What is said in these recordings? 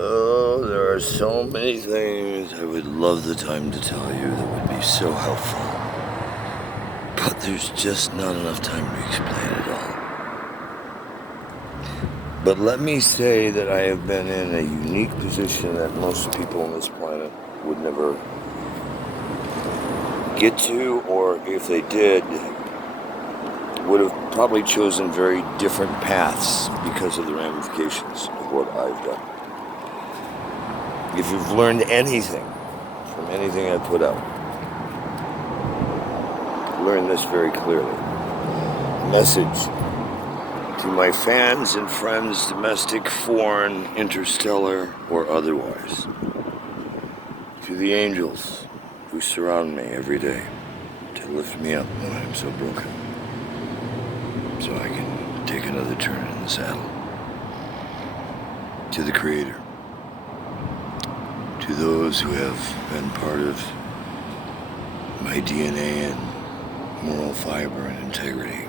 Oh, there are so many things I would love the time to tell you that would be so helpful. But there's just not enough time to explain it all. But let me say that I have been in a unique position that most people on this planet would never get to, or if they did, would have probably chosen very different paths because of the ramifications of what I've done. If you've learned anything from anything I put out, learn this very clearly. Message to my fans and friends, domestic, foreign, interstellar, or otherwise. To the angels who surround me every day to lift me up when I'm so broken, so I can take another turn in the saddle. To the Creator. To those who have been part of my DNA and moral fiber and integrity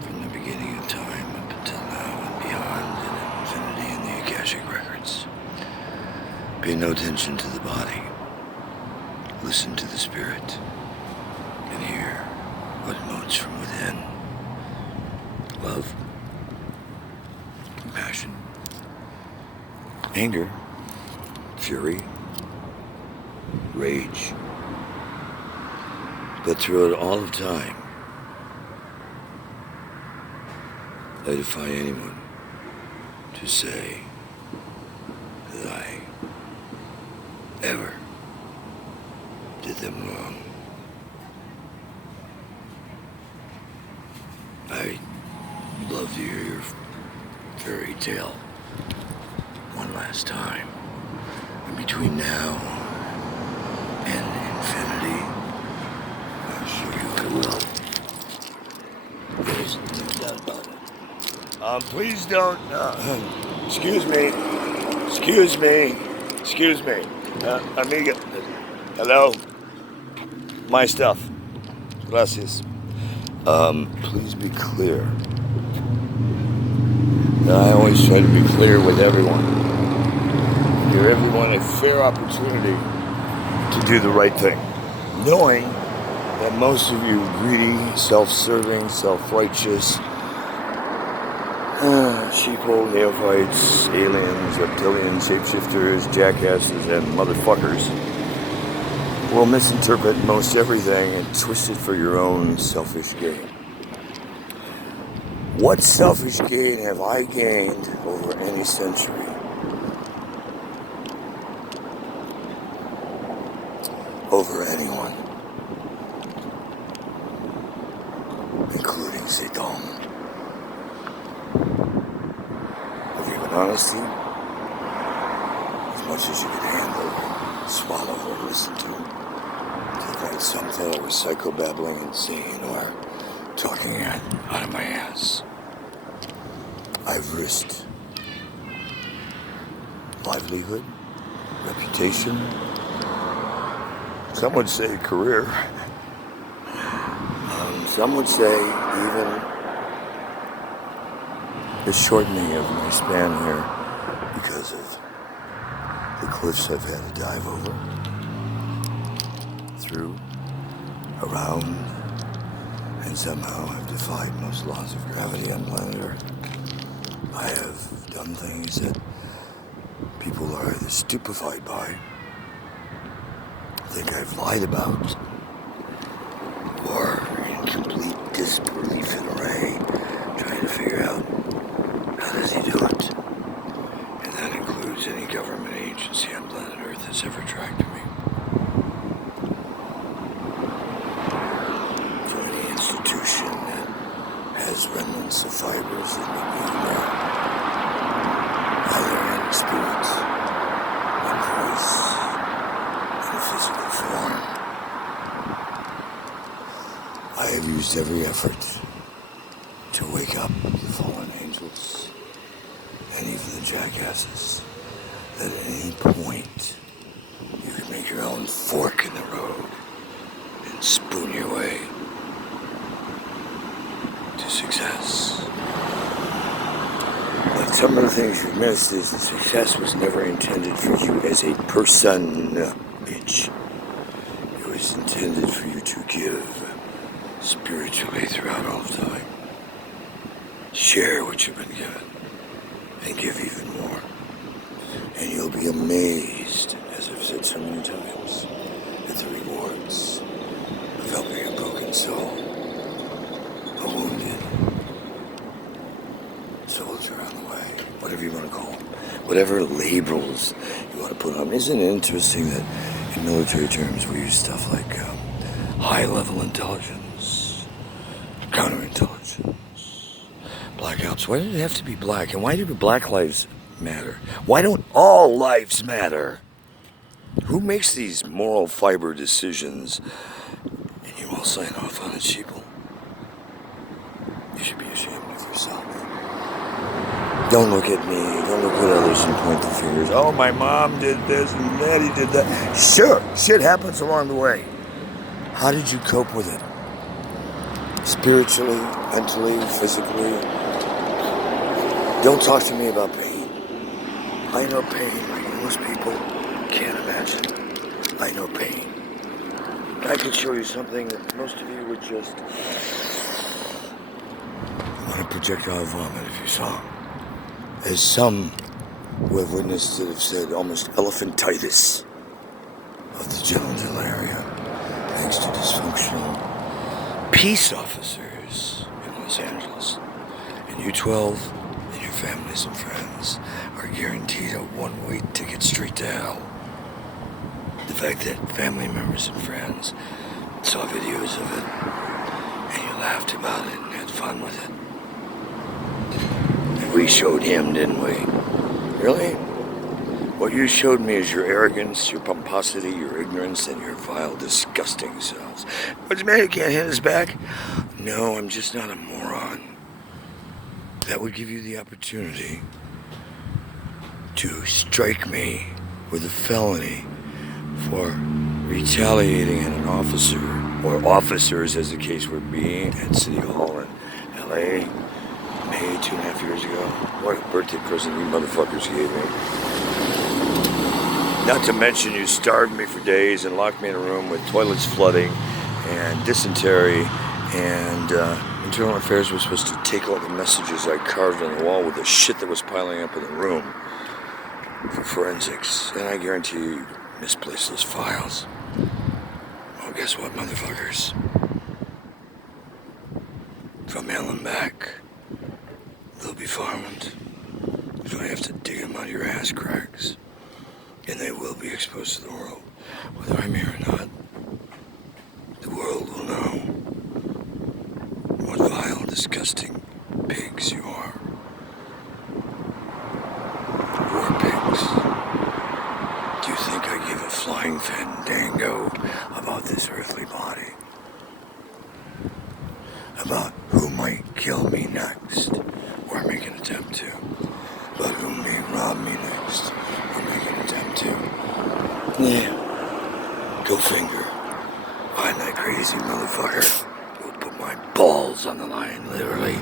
from the beginning of time up until now and beyond, and infinity in the Akashic records. Pay no attention to the body. Listen to the spirit and hear what emotes from within. Love, compassion, anger, fury, rage. But throughout all of time, I defy anyone to say that I ever did them wrong. I'd love to hear your fairy tale one last time. And between now and infinity, I'm sure you I will. There's no doubt about it. Please don't, excuse me, amiga, hello, my stuff, gracias. Please be clear. And I always try to be clear with everyone. Give everyone a fair opportunity to do the right thing, knowing that most of you greedy, self-serving, self-righteous, sheeple, neophytes, aliens, reptilians, shapeshifters, jackasses, and motherfuckers will misinterpret most everything and twist it for your own selfish gain. What selfish gain have I gained over any century? Over anyone, including Satan. Have you been honesty? As much as you could handle, swallow, or listen to. Take out something that was psychobabbling, insane, or talking out of my ass. I've risked livelihood, reputation, some would say career. Some would say even the shortening of my span here because of the cliffs I've had to dive over, through, around, and somehow I've defied most laws of gravity on planet Earth. I have done things that people are either stupefied by, think I've lied about, or in complete disbelief in Ray, trying to figure out how does he do it. And that includes any government agency on planet Earth that's ever tracked me. So any institution that has remnants of fibers that may be either in spirit, in voice, in physical form. I have used every effort to wake up the fallen angels and even the jackasses that at any point you can make your own fork in the road and spoon your way to success. But Some of the things you've missed is that success was never intended for you as a person, bitch. It was intended for you to give spiritually throughout all of time. Share what you've been given and give even more. And you'll be amazed, as I've said so many times, at the rewards of helping a broken soul, a wounded soldier on the way, whatever you want to call them, whatever labels you want to put on them. Isn't it interesting that in military terms we use stuff like high-level intelligence, counterintelligence, black ops? Why did it have to be black? And why do black lives matter? Why don't all lives matter? Who makes these moral fiber decisions and you all sign off on it, sheeple? You should be ashamed of yourself. Don't look at me, don't look at others and point the fingers. Oh, my mom did this and daddy did that. Sure, shit happens along the way. How did you cope with it? Spiritually, mentally, physically? Don't talk to me about pain. I know pain like most people can't imagine. I know pain. I could show you something that most of you would just want to projectile vomit if you saw. As some who have witnessed it have said, almost elephantitis of the genital area, thanks to dysfunctional peace officers in Los Angeles. And you 12 and your families and friends are guaranteed a one-way ticket straight to hell. The fact that family members and friends saw videos of it and you laughed about it and had fun with it. And we showed him, didn't we? Really? What you showed me is your arrogance, your pomposity, your ignorance, and your vile, disgusting selves. What's the matter? You can't hit us back? No, I'm just not a moron. That would give you the opportunity to strike me with a felony for retaliating at an officer, or officers as the case would be, at City Hall in LA, May 2.5 years ago. What a birthday present you motherfuckers gave me. Not to mention you starved me for days and locked me in a room with toilets flooding and dysentery, and Internal Affairs was supposed to take all the messages I carved on the wall with the shit that was piling up in the room for forensics, and I guarantee you misplaced those files. Well, guess what, motherfuckers? From hell and back, they'll be found. You don't have to dig them out of your ass cracks. And they will be exposed to the world. Whether I'm here or not, the world will know what vile, disgusting pigs you are. War pigs. Do you think I give a flying fandango about this earthly body? About who might kill me next, or make an attempt to? About who may rob me next, or make an attempt to? Yeah. Go finger. Find that crazy motherfucker who would put my balls on the line, literally,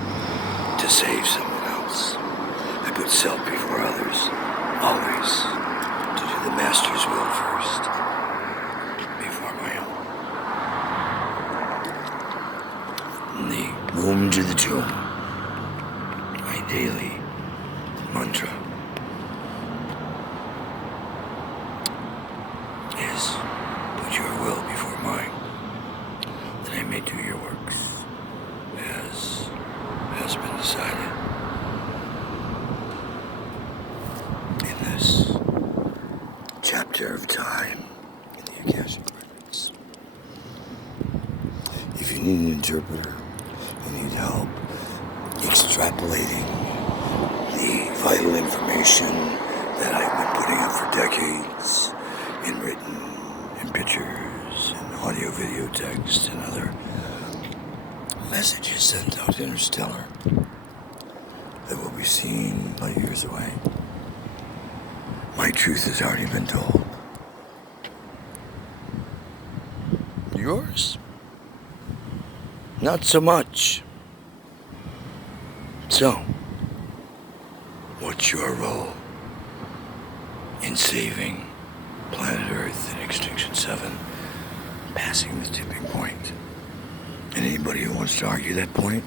to save someone else. I put self before others, always, to do the master's will first, before my own. From the womb to the tomb, my daily mantra is, put your will before mine, that I may do your works, as has been decided in this chapter of time in the Akashic records. If you need an interpreter, you need help extrapolating the vital information that I've been putting up for decades, in written, in pictures, in audio, video, text, and other messages sent out interstellar that will be seen light years away. My truth has already been told. Yours? Not so much. So, What's your role in saving planet Earth in Extinction 7, passing the tipping point? And anybody who wants to argue that point,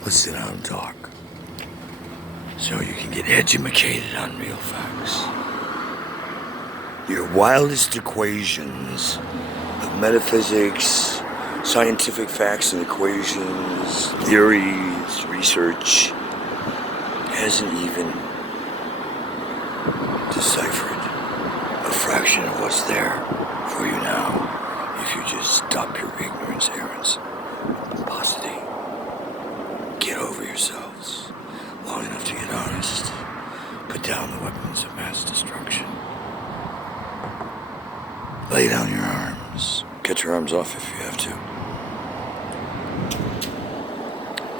let's sit down and talk, so you can get edumacated on real facts. Your wildest equations of metaphysics, scientific facts and equations, theories, research, hasn't even deciphered a fraction of what's there for you now if you just stop your ignorance errands. Paucity. Get over yourselves long enough to get honest. Put down the weapons of mass destruction. Lay down your arms. Cut your arms off if you have to.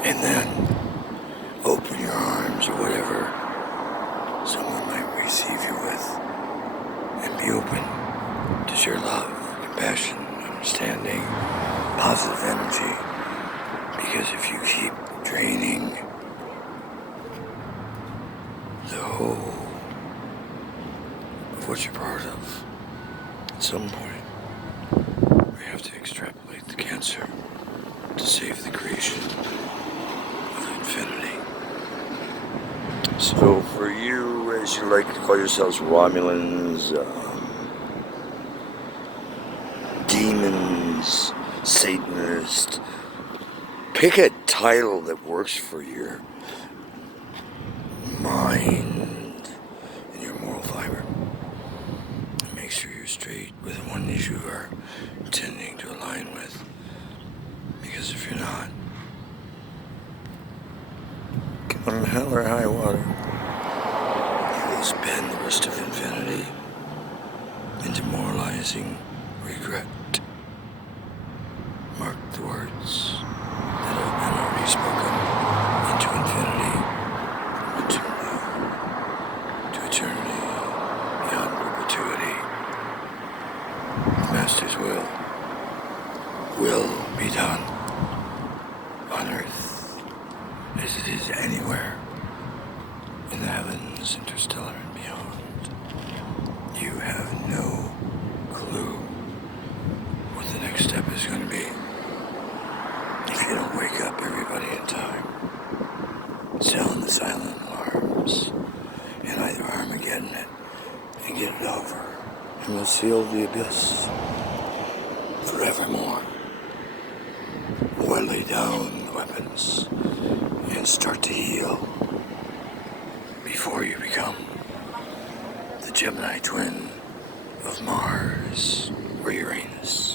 And then open your arms or whatever someone might receive you with. And be open to share love, compassion, understanding, positive energy. Because if you keep draining the whole of what you're part of, at some point we have to extrapolate the cancer to save the creation of infinity. So for you, as you like to call yourselves, Romulans, demons, Satanists, pick a title that works for your mind and your moral fiber. And make sure you're straight with the ones you are intending to align with. Because if you're not, come hell or high water, you will spend the rest of infinity in demoralizing regret. Mark the words that have been already spoken into infinity, into now, to eternity, beyond perpetuity. The Master's will be done on earth as it is anywhere in the heavens, interstellar and beyond. You have no clue what the next step is going to be if you don't wake up everybody in time. Sound the silent alarms and either Armageddon it and get it over, and we'll seal the abyss forevermore. Or lay down the weapons and start to heal before you become the Gemini twin of Mars or Uranus.